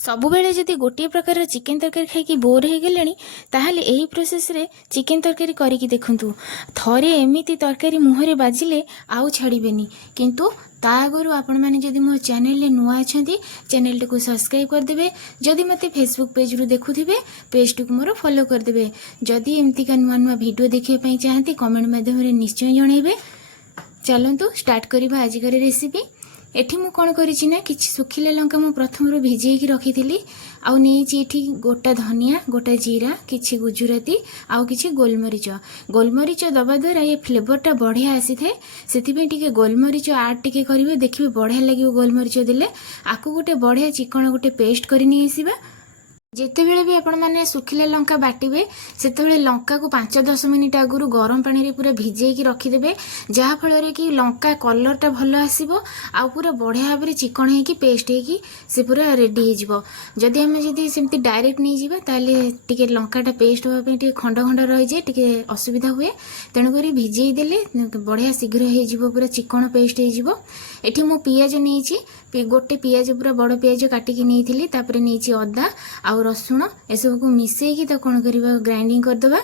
ସବୁବେଳେ ଯଦି ଗୋଟିଏ प्रकार चिकेन तरकारी खाई बोर हो गले ताहले एही प्रोसेस रे चिकेन तरकारी करिकी देखंतु। थरे एमिति तरकारी मुहरे बाजिले आउ छाड़बेनी। किंतु ता आगु आपण मैंने जदि मो चैनल नुआ अच्छा चैनल को सब्सक्राइब करदे। जदि मते फेसबुक पेज रु देखुथिबे पेज को मोर फॉलो करदे। जदि एमतीका नुआ नुआ वीडियो देखिए चाहती कमेंट माध्यम निश्चय जनइबे। चलतु स्टार्ट करबा आजिकार रेसिपी। एठी मु कौन करिछि ना किछि सुखिला लंका मु प्रथम रु भिजेकी रखिथिली। आउ नेछि एठी गोटा धनिया गोटा जीरा किछि गुजराती आउ किछि गोलमरीच दबा द्वारा ये फ्लेवरटा बढ़िया आसी थाए। सेति पे टिके गोलमरीच ऐड टिके करिवे देखिबे बढ़िया लागिवो। गोलमरीच देले आकु गोटे बढ़िया चिकन गोटे पेस्ट करि नै आसीबा। जितेबले भी आपण मैंने सुखिला लंका बाटे से लंका को 5-10 मिनिट आगु गरम पानी रे पूरा भिजेकी रखिदेवे। जहाँ फल कि लंका कलरटा भल आसो आ पूरा बढ़िया भाव में चिकन होगी पेस्ट होगी से पूरा रेडी हो। जदि आम जदि सेमती डायरेक्ट नहीं जावा ताले टिके लंकाटा पेस्ट होगा टे खंड खंड रही जाए टे असुविधा हुए। तेणुक भिजे देले बढ़िया शीघ्र हो पूरा चिकन पेस्ट हो। एठी मु पियाज नहीं गोटे पियाज पूरा बड़ पियाज काटिकी नहीं तापर नहीं अदा आउ रसुण एसबू को मिसेकी तो कौन करवा ग्राइंडिंग करदे।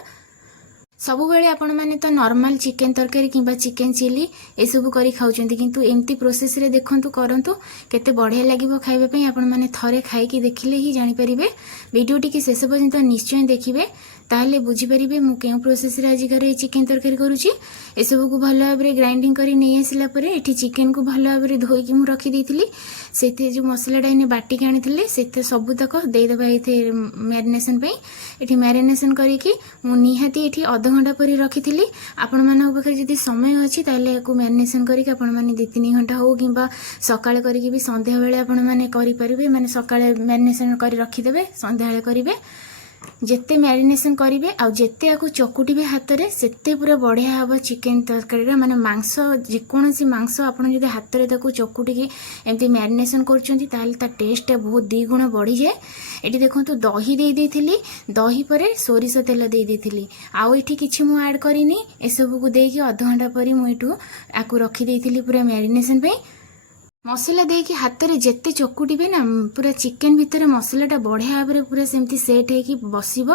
सब बेले आपण मैंने तो नॉर्मल चिकेन तरकारी किंबा चिकेन चिली एसबू करी खाउचंती किंतु एमती प्रोसेस रे देखंतु करंतु केते बढ़िया लागिवो खाइबा पई। आपण माने थरे खाइकी देखिले ही जानि परिबे। वीडियो टिके शेष पर्यंत निश्चय देखिबे ताहले बुझी परिबे मु केउ प्रोसेस रे आज करे चिकेन तरकारी करूची। एसबू को भल भाव में ग्राइंडिंग करी नहीं आसिला परे एठी चिकेन को भल भाव में धोईकी मु रखी देइथिली। सेते जो मसलाटा इने बाटी के आनिथिले सेते सब तक देई दबा एथे मैरिनेशन पई। एठी मैरिनेशन करिकी मु निहाती एठी आधा घंटा परी रखिथिली। आपण मानक पाखरे जदि समय अछि ताले को मैरिनेशन करिक आपण माने 2-3 घंटा हो किंबा सकाळ करिकी भी संध्या बेले आपण माने करि परिबे। माने सकाळ मैरिनेशन करी रखि देबे संध्या बेले करिवे। जेते मैरिनेशन करिवे आ जेते आकु चकुटिबे हाथ रे सेते पूरा बढ़िया हबो चिकेन तरकारी। माने मांस जेकोसी मांस आपण जदि हाथ रे ताकु चकुटिकी एमती मैरिनेशन करचंती ताले ता टेस्ट बहुत 2 गुण बढ़ी जाए। एटी देखंतु दही दे देथिली दही परे सोरिष तेल दे देथिली आउ एठी किछि मु ऐड करिनी। एसबू को देकी आधा घंटा परी मु एठू आकु रखि देथिली पूरा मैरिनेशन पे। मसला देकी हाथ रे जेते चकुटिबे ना पूरा चिकेन भितर मसलाटा बढ़िया भाव में पूरा सेमती सेट होगी बसिबो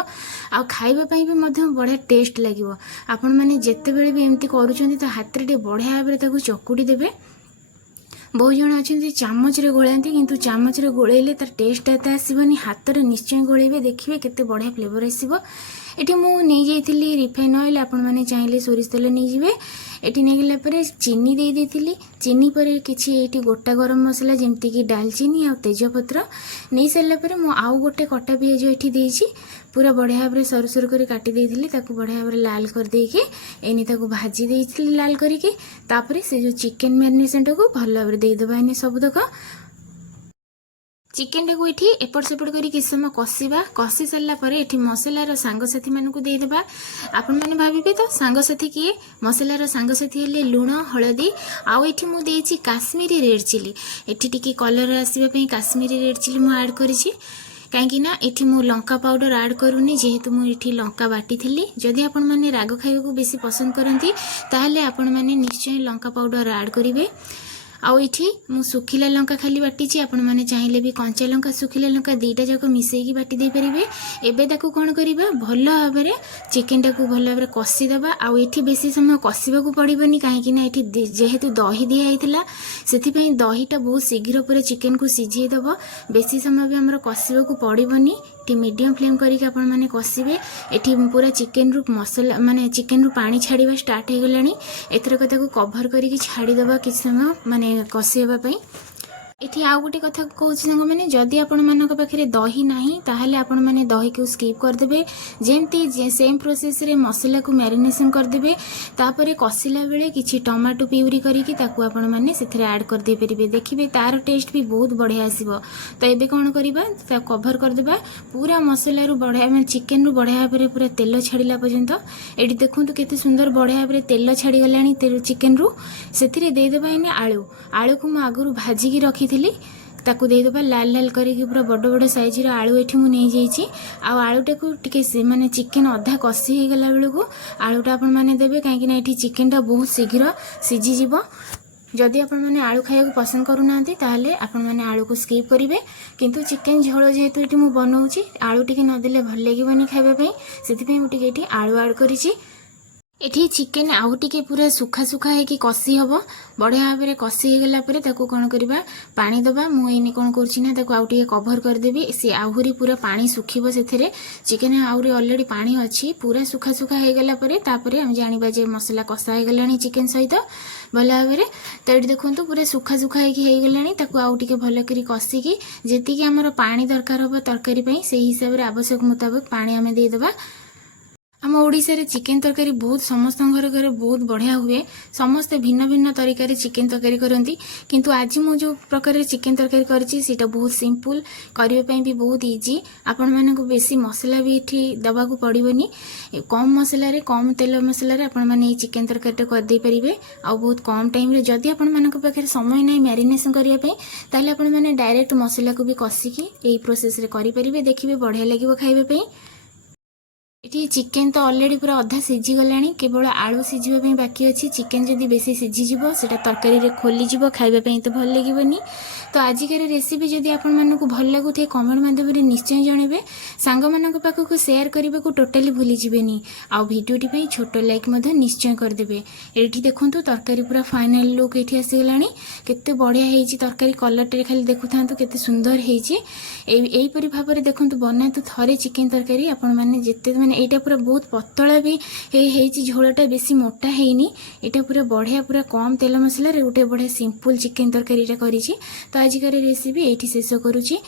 आ खाइबा पई भी मध्य बढ़िया टेस्ट लागिवो। आपण माने जेते बेले भी एमती करूचंती तो हाथ रे बढ़िया भाव में ताकू चकुटी देबे। बहुत जन अच्छे चामच रे गोलांती किंतु चामच रे गोलेले तार टेस्ट एत आसबनी। हाथ रे निश्चय गोलेबे देखिए केते बढ़िया फ्लेवर आसीबो। एठी मु नहीं जाइथिली रिफाइन ऑयल आपण माने चाहिले सोरिष तेल नहीं जिवे। एठी नहीं गेला परे चीनी दे देथिली चीनी परे किछि एठी गोटा गरम मसला जेमती कि दालचीनी आ तेजपत्र नहीं सारला परे मु आउ गोटे कटा पियाज एठी देइछि पूरा बढ़िया भाव में सरू सरू कर काटी देइथिली ताकू बढ़िया भाव में लाल कर देके एनी ताकू भाजी देइथिली लाल करिके। तापरे से जो चिकेन मैरिनेशन टाकू भल भाव में दे दबा एने सब तक चिकेन टाकू एठी एपट सेपट करी किछ समय कसिबा। कसी सारला परे एठी मसलार सांगसाथी मानकू दे देबा। आपण माने भाबिबे तो सांगसाथी किए मसलार सांगसाथी हेले लूण हळदी आउ एठी मु देइछि काश्मीरी रेड चिली। एठी टिके कलर आसीबा पई काश्मीरी रेड चिली मु ऐड करिछि कहीं ना एठी मु लंका पाउडर ऐड करूनी जेहेतु मु एठी लंका बाटी थिली। जदि आपण माने राग खाइबा को बेसी पसंद करंती ताहले आपण माने निश्चय लंका पाउडर ऐड करिवे। आउ एठी मु सुखिला लंका खाली बाटीची आपण माने चाहिले भी कंचा लंका सुखिला लंका दीटा जाक मिसेकी बाटी दे परिबे। एबे ताकू कोन करिबा भल भाव में चिकेन टाकू भल भाव में कसी दबा। आउ एठी बेसी समय कसिबा को पड़िबनी काहेकि ना एठी जेहेतु दही दिया हैतिला सेथि पई दहीटा बहुत शीघ्र पूरा चिकेन को सिझे दबो। बेसी समय भी हमर कसिबा को पड़िबनी। टी मीडियम फ्लेम करिक आपण माने कसिबे। एठी पूरा चिकेन रु मसला माने चिकेन रु पानी छाड़ीबा स्टार्ट हो गलानी। एथर कथा को कवर करिक छाड़ी दबा किछ समय माने कसिबा पई। एठी आउ गोटे कथा कहूँ सांग मैंने जदि आपण मानक पाखे दही नाही ताहले आपण माने दही को स्किप करदेबे। जेमती सेम प्रोसेस रे मसला को मैरिनेशन करदेबे तापरे कसिला बेले किछि टमाटो प्यूरी करिकी ताकू आपण माने सेथरे ऐड कर दे परिबे। देखिबे तार टेस्ट भी बहुत बढ़िया आसीबो। तो एबे कोन करिबा ता कवर करदेबा पूरा मसला रु बढ़िया माने चिकेन रु बढ़िया भाव पूरा तेल छाड़ीला पर्यंत। एठी देखंतु केते सुंदर बढ़िया भाव तेल छाड़ी गलानी चिकेन रु। सेथरे दे देबा इने आलू आलू को म आगुरु भाजी की रखी ताकू दे देबा लाल लाल करिकी पूरा बड़ बड़ साइज रो आलू एठी मु नै जाईची। आ आलूटा को टिके से माने चिकेन अधा कसी हे गला बेलू आलूटा आपण माने देबे काहेकि ना एठी चिकेन टा बहुत शीघ्र सिझी जीवो। जदि आपण मैंने आलू खाया पसंद करूना ताहले आपण मैंने आलू को स्किप करेंगे किंतु चिकेन झोल जेहेतु ये मुझे बनाऊँगी आलू टी नदेले भल लगे खावाई से मुझे आलू आड करी एठी चिकेन आउ टिके पूरा सुखा सुखा है कषि हम बढ़िया भाव में कषि होगला कौन करवा पानी दबा मुझे कौन कर आउ टिके कभर करदेवी सी आहरी पूरा पानी सुखिब से चिकेन आहरी ऑलरेडी पानी अच्छी पूरा सुखा सुखा होगला हम जाना जे मसला कषा होगला चिकेन सहित भल भाव में तो ये देखो पूरा सुखा सुखा होगला आउ टिके भल कर कषिकी जी आमर पानी दरकार हम तरकारी से हिसाब से आवश्यक मुताबिक पानी आम देदेबा आम ओडिशा रे चिकेन तरकारी बहुत समस्त घर बहुत बढ़िया हुए समस्ते भिन्न भिन्न तरीके चिकेन तरकारी करती किंतु आज मु जो प्रकार चिकेन तरकारी करा बहुत सिंपल करने भी बहुत इजी आपण मानक बेसी मसला भी ये दबा को पड़ोनी कम मसला कम तेल मसला आपण मैंने चिकेन तरकारी करदे पारे आ बहुत कम टाइम रे जदि आपण मानक पाखे समय ना मैरिनेशन करने ताले आपण मैंने डायरेक्ट मसला को भी कषिकी यही प्रोसेस रे करि परिबे देखिबे बढ़िया लगिबो खाइबे ये चिकेन तो ऑलरेडी पूरा अधा सीझी गलानी केवल आलू सीझा बाकी अच्छी चिकेन जदि बेसी सीझीज से तरकारी खोलीज खावाई तो भल लगे तो आजिकार रेसिपी जदि आपण मानक भल लगुए कमेंट माध्यम निश्चय जनइबे सांग मान पाखक सेयार करने को टोटाली भूली जीवेनी आउ भिडियोटी छोट लाइक निश्चय करदे ये देखूँ तरकारी पूरा फाइनाल लुक ये आसीगला केते बढ़िया होती तरकारी कलर टे खाली देखु था केते सुंदर होईपरी भाव में देखूँ बनातु थरे चिकेन तरकारी आपण मैंने जिते मैंने यहाँ पूरा बहुत पतला भी झोलटा बेसी मोटा है यहाँ पूरा बढ़िया पूरा कम तेल मसला गोटे बढ़िया सिंपल चिकेन तरकारी करी तो आजिकार रेसिपी ये शेष करुँची।